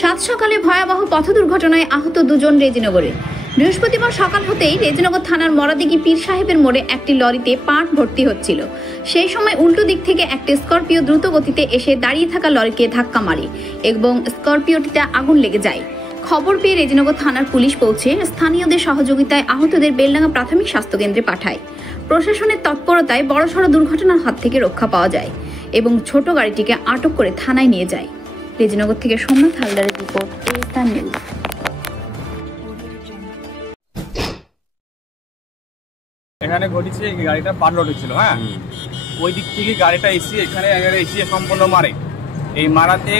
সাত সকালে ভয়াবহ পথ দুর্ঘটনায় আহত দুজন রেজিনগরে। বৃহস্পতিবার সকাল হতেই রেজিনগর থানার মরাদিঘি পীর সাহেবের মোড়ে একটি লরিতে পাট ভর্তি হচ্ছিল। সেই সময় উল্টো দিক থেকে একটি স্করপিও দ্রুত গতিতে এসে দাঁড়িয়ে থাকা লরিকে ধাক্কা মারে এবং স্করপিওটিতে আগুন লেগে যায়। খবর পেয়ে রেজিনগর থানার পুলিশ পৌঁছে স্থানীয়দের সহযোগিতায় আহতদের বেলডাঙ্গা প্রাথমিক স্বাস্থ্যকেন্দ্রে পাঠায়। প্রশাসনের তৎপরতায় বড়সড় দুর্ঘটনার হাত থেকে রক্ষা পাওয়া যায় এবং ছোট গাড়িটিকে আটক করে থানায় নিয়ে যায়। রেজিনগর থেকে সোমনাথ হালদারের রিপোর্ট, এএসআর নিউজ। এখানে ঘটেছে গাড়িটা পার লোড ছিল, হ্যাঁ, ওই দিক থেকে গাড়িটা এসে এখানে এসে সম্পূর্ণ মারে। এই মারাতে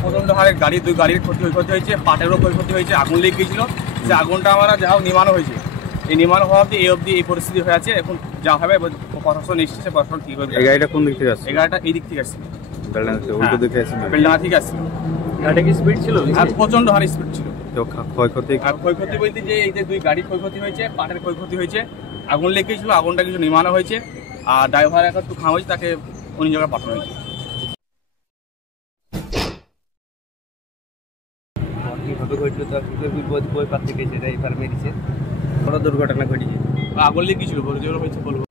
প্রচন্ড হারে দুই গাড়ির ক্ষতি হয়েছে, পাটেরও ক্ষয়ক্ষতি হয়েছে, আগুন লেগে গিয়েছিল। যে আগুনটা আমরা যা হোক নিমানো হয়েছে, এই নিমানো হওয়াতে এই অবধি এই পরিস্থিতি হয়ে আছে। এখন যা হবে প্রশাসন এসেছে, প্রশাসন ঠিক হবে। এই গাড়িটা কোন দিক থেকে আসছে? এই গাড়িটা এই দিক থেকে আসছে, উল্টো দিকে আসছে, বেলডাঙ্গা থেকে আসছে। গাড়িটা কি স্পিড ছিল? আর প্রচন্ড হারে স্পিড ছিল। ক্ষয়ক্ষতি বলতে যে এই যে দুই গাড়ির ক্ষয়ক্ষতি হয়েছে, পাটের ক্ষয়ক্ষতি হয়েছে, আগুন লেগে গিয়েছিল, আগুনটা কিছু নিমানো হয়েছে। আর ড্রাইভার একটু খাওয়া হয়েছে, তাকে অন্য জায়গায় পাঠানো হয়েছে। দুর্ঘটনা ঘটেছে, আগুন লেগে গিয়েছিল, বলবো